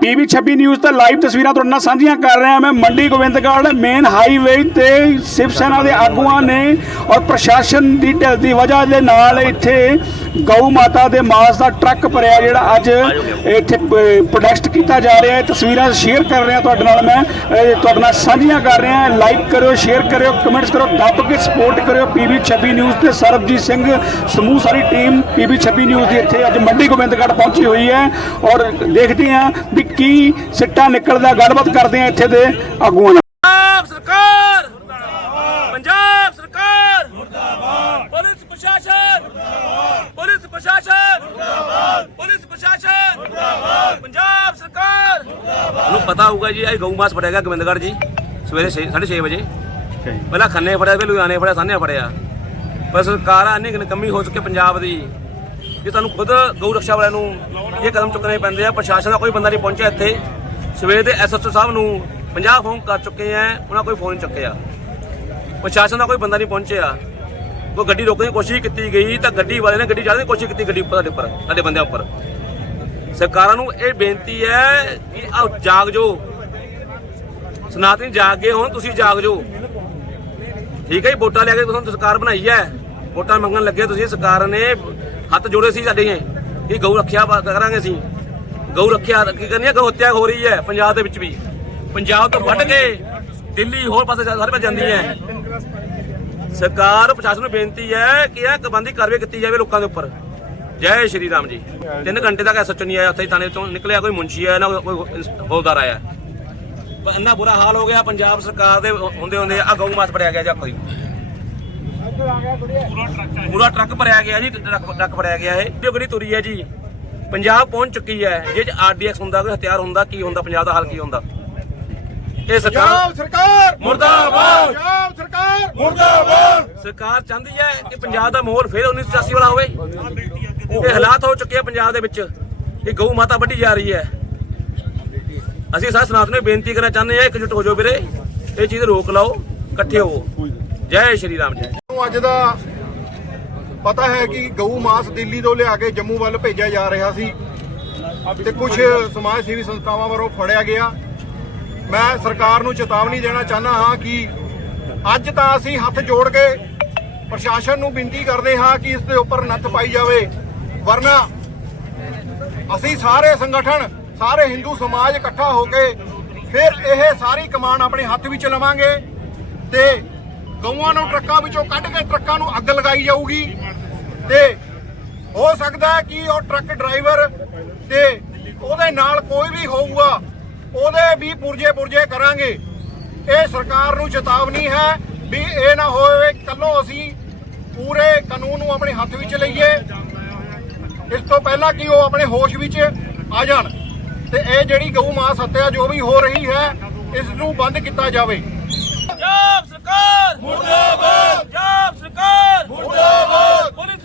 PV 26 news ਤੇ live ਤਸਵੀਰਾਂ ਤੁਹਾਡੇ ਨਾਲ ਸਾਂਝੀਆਂ ਕਰ ਰਿਹਾ ਮੈਂ ਮੰਡੀ ਗੋਬਿੰਦਗੜ੍ਹ, ਮੇਨ ਹਾਈਵੇ ਤੇ ਸ਼ਿਵ ਸੈਨਾ ਦੇ ਆਗੂਆਂ ਨੇ ਔਰ ਪ੍ਰਸ਼ਾਸਨ ਦੀ ਢਿੱਲ ਦੀ ਵਜ੍ਹਾ ਦੇ ਨਾਲ ਇੱਥੇ ਗਊ ਮਾਤਾ ਦੇ ਮਾਸ ਦਾ ਟਰੱਕ ਭਰਿਆ ਜਿਹੜਾ ਅੱਜ ਇੱਥੇ ਪ੍ਰੋਡਕਟ ਕੀਤਾ ਜਾ ਰਿਹਾ ਹੈ। ਤਸਵੀਰਾਂ ਸ਼ੇਅਰ ਕਰ ਰਿਹਾ ਤੁਹਾਡੇ ਨਾਲ ਮੈਂ। ਤੁਹਾਡੇ ਨਾਲ ਸਾਂਝੀਆਂ ਕਰ ਰਿਹਾ ਲਾਈਕ ਕਰਿਓ ਸ਼ੇਅਰ ਕਰਿਓ ਕਮੈਂਟਸ ਕਰੋ ਦੱਬ ਕੇ ਸਪੋਰਟ ਕਰਿਓ ਪੀਵੀ 26 ਨਿਊਜ਼ ਤੇ। ਸਰਬਜੀਤ ਸਿੰਘ ਸਮੂਹ ਸਾਰੀ ਟੀਮ ਪੀਵੀ 26 ਨਿਊਜ਼ ਦੀ ਇੱਥੇ ਅੱਜ ਮੰਡੀ ਗੋਬਿੰਦਗੜ੍ਹ ਪਹੁੰਚੀ ਹੋਈ ਹੈ। ਔਰ ਦੇਖਦੇ ਹਾਂ ਵੀ ਕੀ ਸਿੱਟਾ ਨਿਕਲਦਾ ਗੱਲਬਾਤ ਕਰਦੇ ਹਾਂ ਇੱਥੇ ਦੇ ਆਗੂਆਂ ਨਾਲ। ਪੰਜਾਬ ਸਰਕਾਰ ਪੰਜਾਬ ਸਰਕਾਰ ਮੁਰਦਾਬਾਦ। ਪੁਲਿਸ ਪ੍ਰਸ਼ਾਸਨ ਮੁਰਦਾਬਾਦ। ਪੁਲਿਸ ਪ੍ਰਸ਼ਾਸਨ ਮੁਰਦਾਬਾਦ। ਪੁਲਿਸ ਪ੍ਰਸ਼ਾਸਨ ਮੁਰਦਾਬਾਦ। ਪੰਜਾਬ ਸਰਕਾਰ ਮੁਰਦਾਬਾਦ। ਨੂੰ ਪਤਾ ਹੋਊਗਾ ਜੀ ਇਹ ਗਊ ਮਾਸ ਫੜੇਗਾ ਗੋਬਿੰਦਗੜ੍ਹ ਜੀ ਸਵੇਰੇ 6:30 ਵਜੇ। ਪਹਿਲਾਂ ਖੰਨੇ ਫੜਿਆ ਫਿਰ ਲੁਧਿਆਣੇ ਫੜਿਆ ਸਾਹਨੇ ਫੜਿਆ। ਪਰ ਸਰਕਾਰ ਆ ਇੰਨੀ ਕੁ ਨਿਕੰਮੀ ਹੋ ਚੁੱਕੀ ਪੰਜਾਬ ਦੀ। ਕਿ ਤੁਹਾਨੂੰ ਖੁਦ ਗਊ ਰੱਖਿਆ ਵਾਲਿਆਂ ਨੂੰ ਇਹ ਕਦਮ ਚੁੱਕਣੇ ਪੈਂਦੇ ਆ, ਪ੍ਰਸ਼ਾਸਨ ਦਾ ਕੋਈ ਬੰਦਾ ਨਹੀਂ ਪਹੁੰਚਿਆ ਇੱਥੇ। ਸਵੇਰ ਦੇ ਐਸਐਸਓ ਸਾਹਿਬ ਨੂੰ 50 ਫੋਨ ਕਰ ਚੁੱਕੇ ਆ, ਉਹਨਾਂ ਕੋਈ ਫੋਨ ਚੁੱਕਿਆ। ਪ੍ਰਸ਼ਾਸਨ ਦਾ ਕੋਈ ਬੰਦਾ ਨਹੀਂ ਪਹੁੰਚਿਆ। ਉਹ ਗੱਡੀ ਰੋਕਣ ਦੀ ਕੋਸ਼ਿਸ਼ ਕੀਤੀ ਗਈ ਤਾਂ ਗੱਡੀ ਵਾਲੇ ਨੇ ਗੱਡੀ ਚੜ੍ਹਨ ਦੀ ਕੋਸ਼ਿਸ਼ ਕੀਤੀ ਗੱਡੀ ਉੱਪਰ, ਸਾਡੇ ਉੱਪਰ, ਸਾਡੇ ਬੰਦਿਆਂ ਉੱਪਰ। ਸਰਕਾਰਾਂ ਨੂੰ ਇਹ ਬੇਨਤੀ ਹੈ ਕਿ ਆ ਜਾਗ ਜੋ ਸਨਾਤਨੀ ਜਾਗ ਗਏ ਹੁਣ, ਤੁਸੀਂ ਜਾਗ ਜੋ ਠੀਕ ਹੈ ਜੀ, ਵੋਟਾਂ ਲੈ ਕੇ ਤੁਹਾਨੂੰ ਸਰਕਾਰ ਬਣਾਈ ਹੈ। ਵੋਟਾਂ ਮੰਗਣ ਲੱਗੇ ਤੁਸੀਂ, ਸਰਕਾਰ ਨੇ ਹੱਥ ਜੋੜੇ ਸੀ ਸਾਡੇ ਕਿ ਗਊ ਰੱਖਿਆ ਕਰਾਂਗੇ ਅਸੀਂ। ਗਊ ਰੱਖਿਆ, ਕੀ ਕਰਨੀ ਹੈ ਗਊ ਹੱਤਿਆ ਹੋ ਰਹੀ ਹੈ ਪੰਜਾਬ ਦੇ ਵਿੱਚ ਵੀ। ਪੰਜਾਬ ਤੋਂ ਵੱਢ ਕੇ ਦਿੱਲੀ ਹੋਰ ਪਾਸੇ ਸਾਰੇ ਪਾਸੇ ਜਾਂਦੀ ਹੈ। ਸਰਕਾਰ, ਪ੍ਰਸ਼ਾਸਨ ਨੂੰ ਬੇਨਤੀ ਹੈ ਕਿ ਇਹ ਕਬੰਦੀ ਕਾਰਵਾਈ ਕੀਤੀ ਜਾਵੇ ਲੋਕਾਂ ਦੇ ਉੱਪਰ। ਜੈ ਸ਼੍ਰੀ ਰਾਮ ਜੀ। 3 ਘੰਟੇ ਤੱਕ ਐਸਐਚਓ ਨਹੀਂ ਆਇਆ, ਉੱਥੇ ਥਾਣੇ ਤੋਂ ਨਿਕਲਿਆ, ਕੋਈ ਮੁੰਸ਼ੀ ਆਇਆ, ਨਾ ਕੋਈ ਹੌਲਦਾਰ ਆਇਆ। ਪਰ ਇੰਨਾ ਬੁਰਾ ਹਾਲ ਹੋ ਗਿਆ, ਪੰਜਾਬ ਸਰਕਾਰ ਦੇ ਹੁੰਦੇ ਹੁੰਦੇ ਆ ਗਊ ਮਾਸ ਫੜਿਆ ਗਿਆ ਜਾਂ ਕੋਈ। ਪੂਰਾ ਟਰੱਕ ਭਰਿਆ ਗਿਆ ਜੀ ਟਰੱਕ ਟਰੱਕ ਭਰਿਆ ਗਿਆ ਇਹ। ਜੋ ਗੱਡੀ ਤੁਰੀ ਹੈ ਜੀ। ਪੰਜਾਬ ਪਹੁੰਚ ਚੁੱਕੀ ਹੈ। ਜੇ ਆਰਡੀਐਕਸ ਹੁੰਦਾ ਕੋਈ ਹਥਿਆਰ ਹੁੰਦਾ ਕੀ ਹੁੰਦਾ? ਪੰਜਾਬ ਦਾ ਹਾਲ ਕੀ ਹੁੰਦਾ? ਇਹ ਸਰਕਾਰ ਸਰਕਾਰ! ਮੁਰਦਾਬਾਦ! ਪੰਜਾਬ ਸਰਕਾਰ! ਮੁਰਦਾਬਾਦ! ਸਰਕਾਰ ਚਾਹੁੰਦੀ ਹੈ ਕਿ ਪੰਜਾਬ ਦਾ ਮਾਹੌਲ ਫਿਰ 1984 ਵਾਲਾ ਹੋਵੇ। ਇਹ ਹਾਲਾਤ ਹੋ ਚੁੱਕੇ ਆ ਪੰਜਾਬ ਦੇ ਵਿੱਚ। ਕਿ ਗਊ ਮਾਤਾ ਵੱਢੀ ਜਾ ਰਹੀ ਹੈ। ਅਸੀਂ ਸਾਰੇ ਸਨਾਤਨ ਨੂੰ ਬੇਨਤੀ ਕਰਨਾ ਚਾਹੁੰਦੇ ਆ ਇਕਜੁੱਟ ਹੋ ਜਾਓ ਵੀਰੇ। ਇਹ ਚੀਜ਼ ਰੋਕ ਲਾਓ ਇਕੱਠੇ ਹੋਵੋ ਜੈ ਸ਼੍ਰੀ ਰਾਮ ਜੀ। ਨੂੰ ਅੱਜ ਦਾ ਪਤਾ ਹੈ ਕਿ ਗਊ ਮਾਸ ਦਿੱਲੀ ਤੋਂ ਲਿਆ ਕੇ ਜੰਮੂ ਵੱਲ ਭੇਜਿਆ ਜਾ ਰਿਹਾ ਸੀ ਤੇ ਕੁਝ ਸਮਾਜ ਸੇਵੀ ਸੰਸਥਾਵਾਂ ਵੱਲੋਂ ਫੜਿਆ ਗਿਆ। ਮੈਂ ਸਰਕਾਰ ਨੂੰ ਚੇਤਾਵਨੀ ਦੇਣਾ ਚਾਹੁੰਦਾ ਹਾਂ ਕਿ ਅੱਜ ਤਾਂ ਅਸੀਂ ਹੱਥ ਜੋੜ ਕੇ ਪ੍ਰਸ਼ਾਸਨ ਨੂੰ ਬੇਨਤੀ ਕਰਦੇ ਹਾਂ ਕਿ ਇਸ ਦੇ ਉੱਪਰ ਨੱਥ ਪਾਈ ਜਾਵੇ, ਵਰਨਾ ਅਸੀਂ ਸਾਰੇ ਸੰਗਠਨ, ਸਾਰੇ ਹਿੰਦੂ ਸਮਾਜ ਇਕੱਠਾ ਹੋ ਕੇ ਫਿਰ ਇਹ ਸਾਰੀ ਕਮਾਨ ਆਪਣੇ ਹੱਥ ਵਿੱਚ ਲਵਾਂਗੇ ਤੇ ਗਊਆਂ ਨੂੰ ਟਰੱਕਾਂ ਵਿੱਚੋਂ ਕੱਢ ਕੇ ਟਰੱਕਾਂ ਨੂੰ ਅੱਗ ਲਗਾਈ ਜਾਊਗੀ ਤੇ ਹੋ ਸਕਦਾ ਹੈ ਕਿ ਉਹ ਟਰੱਕ ਡਰਾਈਵਰ ਤੇ ਉਹਦੇ ਨਾਲ ਕੋਈ ਵੀ ਹੋਊਗਾ, ਉਹਦੇ ਵੀ ਪੁਰਜੇ ਪੁਰਜੇ ਕਰਾਂਗੇ। ਇਹ ਸਰਕਾਰ ਨੂੰ ਚੇਤਾਵਨੀ ਹੈ ਵੀ ਇਹ ਨਾ ਹੋਵੇ ਕੱਲੋਂ ਅਸੀਂ ਪੂਰੇ ਕਾਨੂੰਨ ਨੂੰ ਆਪਣੇ ਹੱਥ ਵਿੱਚ ਲਈਏ। ਇਸ ਤੋਂ ਪਹਿਲਾਂ ਕਿ ਉਹ ਆਪਣੇ ਹੋਸ਼ ਵਿੱਚ ਆ ਜਾਣ ਤੇ ਇਹ ਜਿਹੜੀ ਗਊ ਮਾਸ ਹੱਤਿਆ ਜੋ ਵੀ ਹੋ ਰਹੀ ਹੈ, ਇਸ ਨੂੰ ਬੰਦ ਕੀਤਾ ਜਾਵੇ। ਸਰਕਾਰ ਮੁਰਦਾਬਾਦ! ਪੰਜਾਬ ਸਰਕਾਰ! ਮੁਰਦਾਬਾਦ! ਪੁਲਿਸ